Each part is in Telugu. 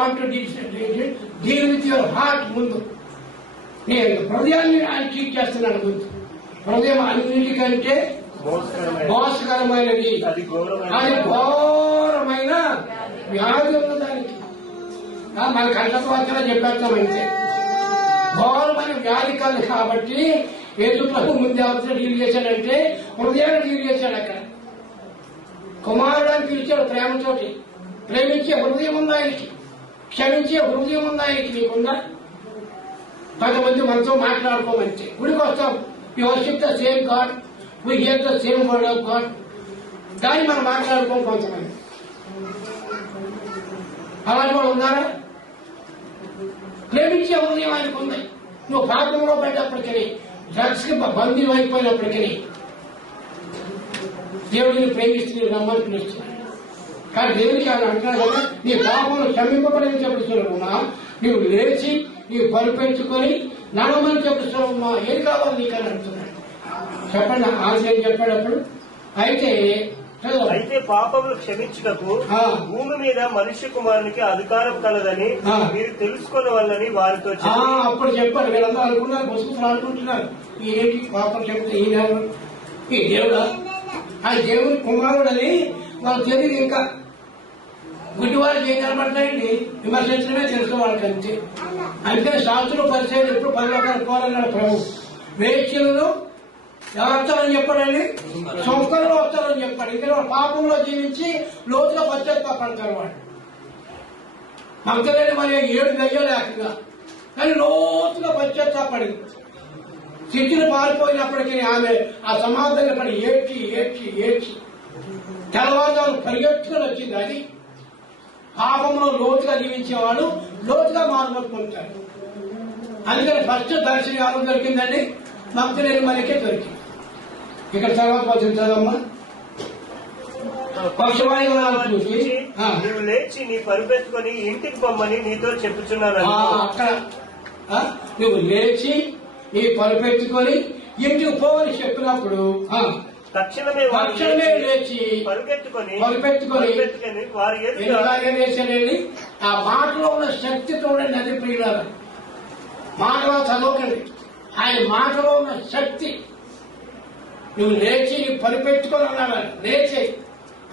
Want to deal with your heart. ముందు నేను హృదయాన్ని ఆయన ట్రీట్ చేస్తున్నాను. ముందు హృదయం అన్నిటికంటే మోసకరమైనది, అది ఘోరమైన వ్యాధి ఉన్నదానికి. మన కంఠత్వార్తగా చెప్పేస్తామంటే ఘోరమైన వ్యాధి కాదు. కాబట్టి యేసు ప్రభు ముందు ఎవరితో డీల్ చేశాడంటే హృదయాన్ని డీల్ చేశాడు. అక్కడ కుమారుడు అని పిలిచాడు ప్రేమతోటి. ప్రేమించే హృదయం ఉంది ఆయనకి, క్షమించే హృదయం ఉంది ఆయనకి. నీకుందా? కొంతమంది మనతో మాట్లాడుకోమంటే గుడికి వస్తాం, we worship the same god, we hear the same word of god, కానీ మనం మాట్లాడుకోం. కొంతమంది అలాంటి వాళ్ళు ఉన్నారా? ప్రేమించే హృదయం ఆయనకు ఉంది. నువ్వు పాపంలో పడ్డప్పటికీ, డ్రగ్స్ కి బందీ అయిపోయినప్పటికీ దేవుడిని ప్రేమిస్తూ రమ్మని పిలుస్తున్నాడు. కానీ దేవుడికి ఆయన అంటున్నాడు కదా, నీ పాపంలో క్షమింపబడని చెప్పుతున్నావుమా, నువ్వు లేచి నీవు పరిపెట్టుకొని నడవమని చెప్పుతున్నావుమా, ఏది కావాలి నీకు అని అంటున్నాడు. చెప్పండి ఆశయం చెప్పేటప్పుడు. అయితే పాపములు క్షమించుటకు భూమి మీద మనుష్య కుమారునికి అధికారం కలదని మీరు తెలుసుకునే వాళ్ళని వారితో అప్పుడు చెప్పాడు. వీళ్ళందరూ అనుకున్నారు, బస్సులు అనుకుంటున్నారు, ఏంటి పాపం చెప్తే ఈ దేవుడా, ఆ దేవుని కుమారుడని వాళ్ళు తెలియదు. ఇంకా గుడ్డివాళ్ళకి ఏం కనబడతాయండి? విమర్శించడమే తెలుసు వాళ్ళకి అంతే. అందుకని శాస్త్రులు పరిచయం ఎప్పుడు పరలోకానికి పోవాలన్నాడు ప్రభు. వేశ్యలను ఎవరొస్తారని చెప్పాడండి? సంస్కరణలో వస్తారని చెప్పాడు. ఇక్కడ పాపంలో జీవించి లోతుగా పశ్చాత్తాపడతారు వాళ్ళు. మంకలేని మరి 7 దయ్యాలు ఏకంగా, కానీ లోతుగా పశ్చాత్తాపడింది. స్థితిని పారిపోయినప్పటికీ ఆమె ఆ సమాధానం పడి ఏడ్చి ఏడ్చి ఏడ్చి తెల్లవారుజాము పరిగెత్తుకొని వచ్చింది. అది పాపంలో లోతుగా జీవించేవాడు లోతుగా మారుమూలు పొందుతాడు. అందుకని ఫస్ట్ దర్శనం ఎవరు దొరికిందండి? మంకలేని మనకే దొరికింది. ఇక్కడ తర్వాత వచ్చిన చదవమ్మా. చూసి నువ్వు లేచి నీ పరిపెట్టుకొని ఇంటికి పొమ్మని నీతో చెప్పుచున్నాను. అక్కడ నువ్వు లేచి నీ పరిపెట్టుకొని ఇంటికి పోవని చెప్పినప్పుడు తక్షణమే లేచి పరిపెట్టుకొని వారు ఆ మాటలో ఉన్న శక్తి చూడండి. అది ప్రియులారా, మాటలో చదవకండి, ఆయన మాటలో ఉన్న శక్తి. నువ్వు లేచి నీ పరిపెట్టుకొని అన్నాడు. లేచి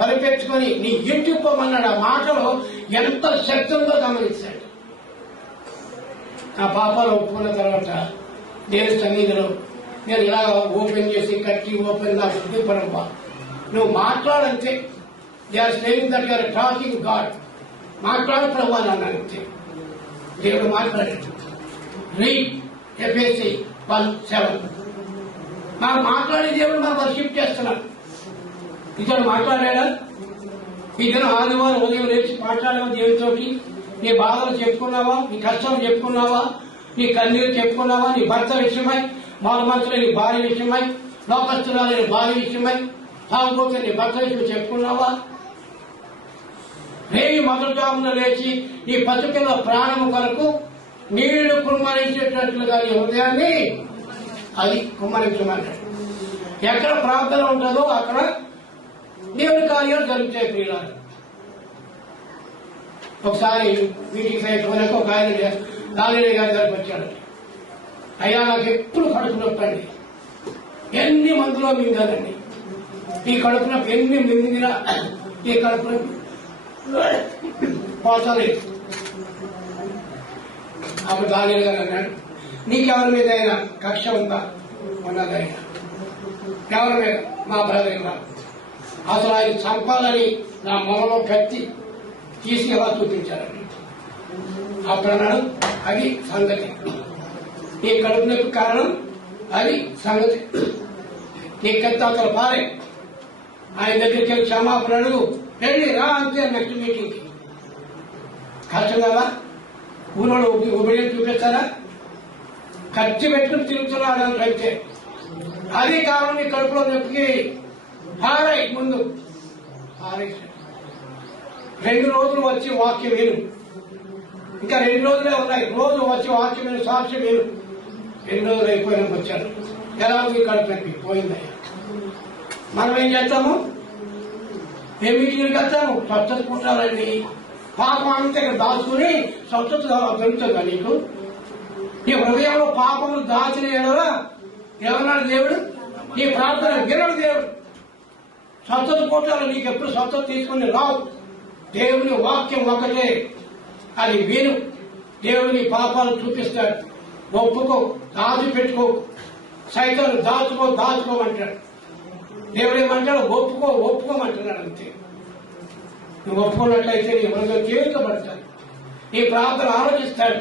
పరిపెట్టుకొని నీ ఇంటికి పోమన్నాడు. ఆ మాటలో ఎంత శక్తి ఉందో గమనించాడు. ఆ పాపాలు ఒప్పుకున్న తర్వాత దేవుని సన్నిధిలో నేను ఇలా ఓపెన్ చేసి కట్టి ఓపెన్ నా శుద్ధిపరప నువ్వు మాట్లాడంతే. They are saying that you are talking god. మాట్లాడు ప్రభు అని అన్నాడు. అంతే దేవుడు మాట్లాడాడు. Read Ephesians 1:7. మనం మాట్లాడే దేవుడు మనం వర్షిప్ చేస్తున్నాం. ఇతడు మాట్లాడాడా? ఇతను ఆదివారం ఉదయం లేచి మాట్లాడావా దేవుడితోటి? నీ బాధలు చెప్పుకున్నావా? నీ కష్టాలు చెప్పుకున్నావా? నీ కన్నీరు చెప్పుకున్నావా? నీ భర్త విషయమై, మానవంతులే నీ భార్య విషయమై, లోకస్తురాలే నీ భార్య విషయమై, తాగుబోతే నీ భర్త విషయం చెప్పుకున్నావా? రేవి మొదటిజామున లేచి నీ పసిపిల్ల ప్రాణము కొరకు నీళ్లు కుమ్మరించేటట్లుగా నీ హృదయాన్ని అది కుమ్మరించమన్నాడు. ఎక్కడ ప్రార్థన ఉంటుందో అక్కడ దేవుని కార్యాలు జరుగుతాయి. ప్రియులారా, ఒకసారి వీటికి సైతం ఒక ఆయన గాలి గారి దగ్గరికి వచ్చాడు. అయ్యా, నాకు ఎప్పుడు కడుపు నొప్పి అండి, ఎన్ని మందులో మింగాలండి, ఈ కడుపు నొప్పి ఎన్ని మింగినా ఈ కడుపు నొప్పి పోతలేదు. అప్పుడు గాలి గారు అన్నాడు, నీకెవరి మీద అయినా కక్ష ఉందా? ఉన్నదైనా ఎవరి మీద? మా బ్రదర్ గా. అసలు ఆయన చంపాలని నా మొహలో కత్తి తీసి ఎలా చూపించారండి. అప్పుడు అన్నాడు, అది సంగతి, నీ కడుపు నొప్పి కారణం అది సంగతి, నీ కత్తి అసలు పారే, ఆయన దగ్గరికి వెళ్ళి క్షమాపణ అడుగు, వెళ్ళి రా అంతే. నెక్స్ట్ మీటింగ్ కి కష్టం కదా, ఊళ్ళో ఉపయోగం చూపిస్తారా? ఖర్చు పెట్టుకుని తిరుగుతున్నాడు అంటే అది కారణం. నీ కడుపులో నొప్పికి పారాయి ముందు పారేసి 2 రోజులు వచ్చి వాక్యం విను. ఇంకా 2 రోజులే ఉన్నాయి. రోజు వచ్చి వాక్యం విను, సాక్ష్యం విను. 2 రోజులు అయిపోయినాక వచ్చాడు. ఎలా ఉంది కడుపు నొప్పి? పోయిందయ్యా. మనం ఏం చేస్తాము? ఏ మీటింగ్కి వెళ్తాము? స్వచ్ఛత కుట్రాలండి, పాపం అంతా ఇక్కడ దాచుకుని స్వచ్ఛత దొరుకుతుందా నీకు? నీ హృదయంలో పాపములు దాచిన ఎడలా ఏమన్నాడు దేవుడు? నీ ప్రార్థన వినడు దేవుడు. స్వచ్ఛత కోటాలు నీకు ఎప్పుడు స్వచ్ఛత తీసుకుని రావు. దేవుని వాక్యం ఒకటే, అది విను. దేవుని పాపాలు చూపిస్తాడు. ఒప్పుకో, దాచిపెట్టుకో. సైతాను దాచుకోమంటాడు. దేవుడు ఏమంటాడు? ఒప్పుకోమంటున్నాడు. అంతే. నువ్వు ఒప్పుకున్నట్లయితే నీ హృదయం తేలికపడతాడు. నీ ప్రార్థన ఆలోచిస్తాడు.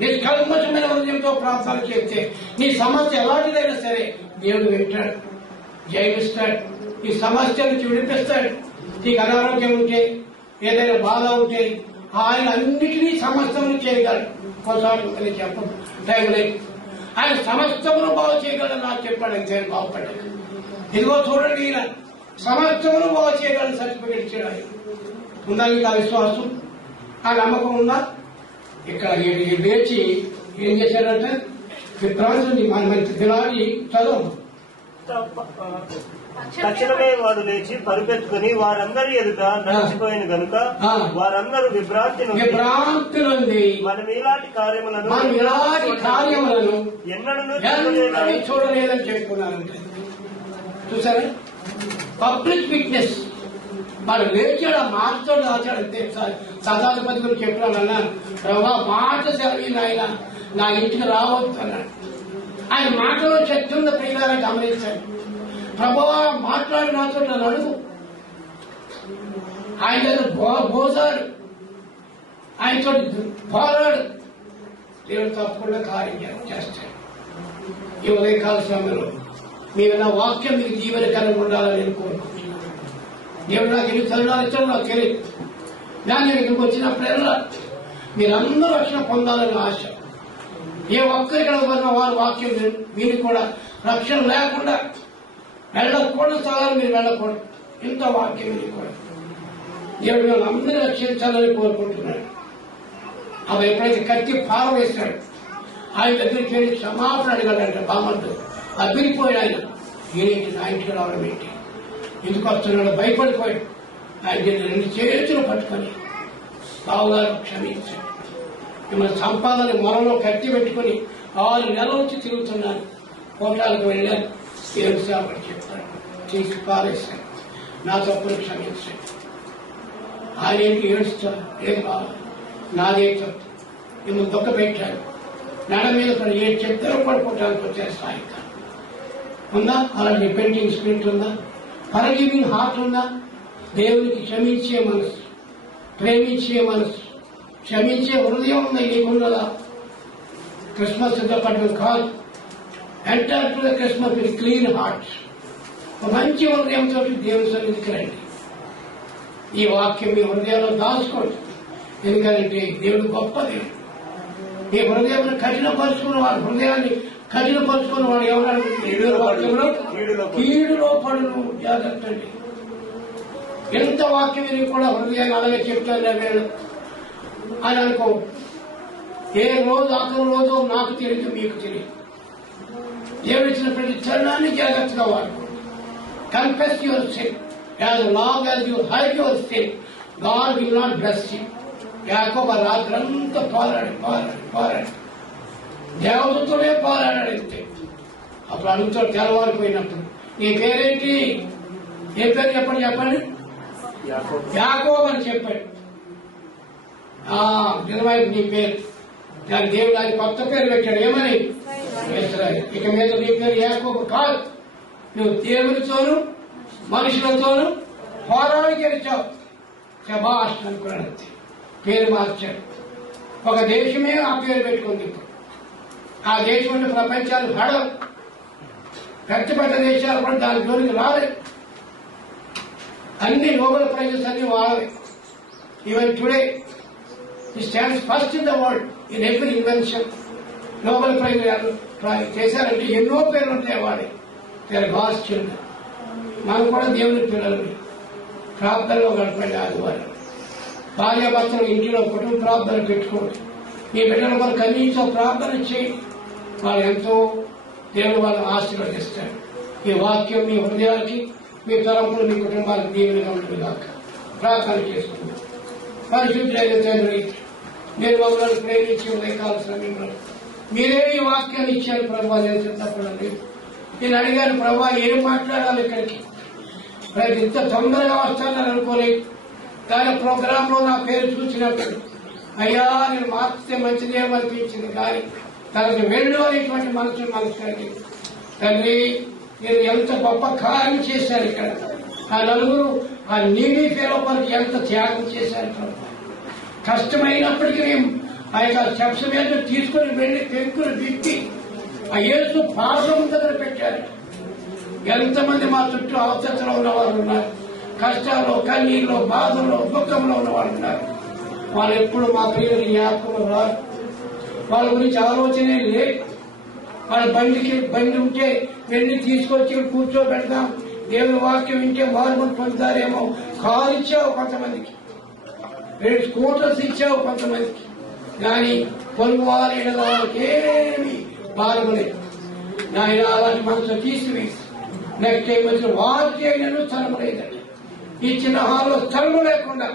నిష్కల్మషమైన హృదయంతో ప్రార్థన చేస్తే నీ సమస్య ఎలాంటిదైనా సరే దేవుడు వింటాడు, జయిస్తాడు. ఈ సమస్య నుంచి విడిపిస్తాడు. నీకు అనారోగ్యం ఉంటే, ఏదైనా బాధ ఉంటే ఆయన అన్నిటినీ సమస్తమును చేయగలడు. కొన్నిసార్లు చెప్పదు, టైం లేదు. ఆయన సమస్తమును బాగు చేయగలడు నాకు చెప్పాడు. అంతే బాగుపడ్డాడు. ఇదిగో చూడండి, ఈయన సమస్తమును బాగు చేయగలడు సర్టిఫికెట్ ఇచ్చాడు. ఆయన ఉందా నీకు ఆ విశ్వాసం, ఆ నమ్మకం ఉందా? ఇక్కడ లేచి ఏం చేశాడంటే విప్రాంతుని మంచి దినాన్ని చదువు. తక్షణమే వాడు లేచి పరుపెత్తుకుని వారందరి ఎదుట నడిచిపోయిన గనుక వారందరూ విభ్రాంతి నుండి మనం ఇలాంటి కార్యములను ఎన్నడూ చూడలేదని చెప్పుకున్నారంటే చూసారా? Public witness. వాడు లేచాడు, ఆ మాటతో దాచాడంతే. శతాధిపతి గురించి చెప్పినాడన్నా, ప్రభా మాట సెలవు ఆయన నా ఇంటికి రావద్దు అన్నాడు. ఆయన మాటలో శక్తి ఉందో ప్రియులారా గమనించాడు. ప్రభువా మాట్లాడి నాతో నన్ను అడుగు. ఆయన దగ్గర బోసాడు, ఆయనతో పోరాడు. దేవుడు తప్పకుండా కార్యం చేస్తాడు. ఈ ఉదయకాల సమయంలో మీరు నా వాక్యం మీకు జీవనకరంగా ఉండాలని నేను కోరుకుంటున్నాను. దేవుడు నాకు ఎన్ని చదవడాలు ఇచ్చాడో నాకు తెలియదు. దాన్ని ఇక్కడికి వచ్చినప్పుడల్లా మీరందరూ రక్షణ పొందాలని ఆశ. ఏ ఒక్కరు ఇక్కడ ఉన్న వారి వాక్యం మీరు కూడా రక్షణ లేకుండా వెళ్ళకూడదు. స్థలాలు మీరు వెళ్ళకూడదు. ఇంత వాక్యం వినకూడదు. దేవుడు మిమ్మల్ని అందరూ రక్షించాలని కోరుకుంటున్నాడు. అవి ఎప్పుడైతే కత్తి పారవేశాడు, ఆయన దగ్గరికి వెళ్ళి క్షమాపణ అడగాడంట. బామర్దు అదిరిపోయాడు. ఆయన ఈయనకి నా ఇంటికి రావడం ఏంటి, ఎందుకు వస్తున్నాడు భయపడిపోయాడు. ఆయన రెండు చేతులు పట్టుకొని బావుగారు క్షమించాడు. మిమ్మల్ని సంపాదన మొరలో కత్తి పెట్టుకుని 6 నెలల నుంచి తిరుగుతున్నాను, కోటాలకు వెళ్ళాను. దేవుడు సేవకుడు చెప్తాడు, తీసి పారేశాడు, నా తప్పులు క్షమించాడు. ఆయన ఏంటి ఏడుస్తాడు, ఏం కావాలి, నాదే తప్పు. మిమ్మల్ని దొక్క పెట్టాడు, నడ మీద పడి ఏం చెప్తారో పడుకోవటానికి వచ్చారు. సాయంకాలం ఉందా అలాంటి రిపెంటింగ్ స్పిరిట్ ఉందా? ఫర్గివింగ్ హార్ట్ ఉందా? దేవునికి క్షమించే మనసు, ప్రేమించే మనసు, క్షమించే హృదయం ఉంది నీకున్నదా? క్రిస్మస్ సిద్ధపడడం కాదు. Enter to the Christmas with clean heart. ఒక మంచి హృదయంతో దేవుని సన్నిధికి రండి. ఈ వాక్యం మీ హృదయంలో దాచుకోండి. ఎందుకంటే దేవుడు గొప్ప దేవుడు. మీ హృదయాన్ని కఠినపరుచుకున్న వాడు, హృదయాన్ని కఠినపరుచుకున్న వాడు ఎవరు? కీడులో పడును, జాగ్రత్త అండి. ఎంత వాక్యం విని కూడా హృదయాన్ని అలాగే చెప్తాను నేను అని అనుకో. ఏ రోజు ఆఖరి రోజు నాకు తెలియదు, మీకు తెలియదు. దేవుడు ఇచ్చిన ప్రతి చరణాన్ని జాగ్రత్తగా వాడుకోండి. Confess your sin. As long as you hide your sin, God will not bless you. యాకోబు రాత్రంతా పోరాడి దేవతతోనే పోరాడాడంతే. అప్పుడు అడుగుతాడు తెల్లవారిపోయినప్పుడు, నీ పేరేంటి? ఏ పేరు చెప్పండి. యాకోబు అని చెప్పాడు. నిజమైన నీ పేరు. దాని దేవుడు అది కొత్త పేరు పెట్టాడు. ఏమని? ఇశ్రాయేలు. ఇక మీద నీ పేరు యాకోబు కాదు. నువ్వు దేవునితోనూ మనుషులతోనూ పోరాడి గెలిచావు. శభాష్ అనుకున్నాడు. అంతే. పేరు మార్చాడు. ఒక దేశమే ఆ పేరు పెట్టుకుంది. ఇప్పుడు ఆ దేశం ఉండే ప్రపంచాలు హడవు. పెద్ద దేశాలు కూడా దాని జోలికి రాలేదు. అన్ని నోబెల్ ప్రైజెస్ అన్ని వాళ్ళవి. Even today he stands first in the world in every invention. Nobel prize చేశారంటే ఎన్నో పేర్లు ఉంటాయి వాడి. పేరు గాడ్స్ చిల్డ్రన్. మనం కూడా దేవుని పిల్లలని ప్రార్థనలో గడపండి. ఆదివారం భార్యాభర్తలు ఇంటిలో కుటుంబ ప్రార్థన పెట్టుకోండి. మీ బిడ్డల వల్ల కనీసం ప్రార్థన చేయండి. వాళ్ళు ఎంతో దేవుడు వాళ్ళని ఆశీర్వదిస్తాడు. ఈ వాక్యం మీ హృదయానికి, మీ తలంపులు, మీ కుటుంబాలకు దీవెనగా ఉంటుంది కాక ప్రార్థన చేసుకుందాం. పరిశుద్ధులైన తండ్రి, మీరు మమ్మల్ని ప్రేమించి ఉదయకాల సమయంలో మీరే ఈ వాక్యాన్ని ఇచ్చారు ప్రభావ. నేను సిద్ధపడండి. నేను అడిగాను ప్రభావ, ఏం మాట్లాడాలి ఇక్కడికి, ఇంత తొందరగా వస్తానని అనుకోలేదు. కానీ ప్రోగ్రామ్ లో నా పేరు చూసినప్పుడు అయ్యా నేను మార్చితే మంచిదేమో అనిపించింది. కానీ తనకు వెళ్ళు అనేటువంటి మనసు కలిగింది. తండ్రి, మీరు ఎంత గొప్ప కార్యం చేశారు ఇక్కడ. ఆ నలుగురు ఆ నీడీ ఫెలో పనికి ఎంత త్యాగం చేశారు ప్రభు. కష్టమైనప్పటికీ మేము ఆ యొక్క స్టెప్స్ మీద తీసుకుని వెళ్లి పెంకులు విప్పి ఆ యేసు పాదం దగ్గర పెట్టారు. ఎంతమంది మా చుట్టూ అవసరంలో ఉన్నవారు ఉన్నారు, కష్టాల్లో, కన్నీళ్ళు, బాధల్లో, దుఃఖంలో ఉన్నవారు ఉన్నారు. వాళ్ళు ఎప్పుడు మా ప్రియులు జ్ఞాపకం రారు. వాళ్ళ గురించి ఆలోచనే లేదు. వాళ్ళ బండి ఉంటే వెళ్ళి తీసుకొచ్చి కూర్చోబెడదాం, దేవుని వాక్యం వింటే మార్పులు పొందుతారేమో. కారు ఇచ్చావు కొంతమందికి, 2 స్కూటర్స్ ఇచ్చావు కొంతమందికి, కానీ పొరుగు వారి ఏమి బాధలేదు. నాయన అలాంటి మనసు తీసివేసి నెక్స్ట్ టైం వచ్చిన వారికి అయినను స్థలము లేదండి. ఈ చిన్న హాల్లో స్థలము లేకుండా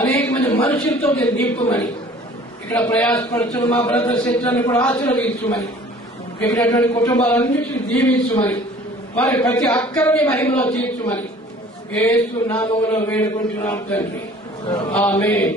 అనేక మంది మనుషులతో మీరు నింపమని, ఇక్కడ ప్రయాసపడుతున్న మా బ్రదర్ సిస్టర్ని కూడా ఆశీర్వదించమని, ఇక్కడ కుటుంబాలన్నింటినీ దీవించమని, వారి ప్రతి అక్కరిని మహిమలో తీర్చమని యేసు నామములో వేడుకుంటున్నాం తండ్రి. ఆమేన్.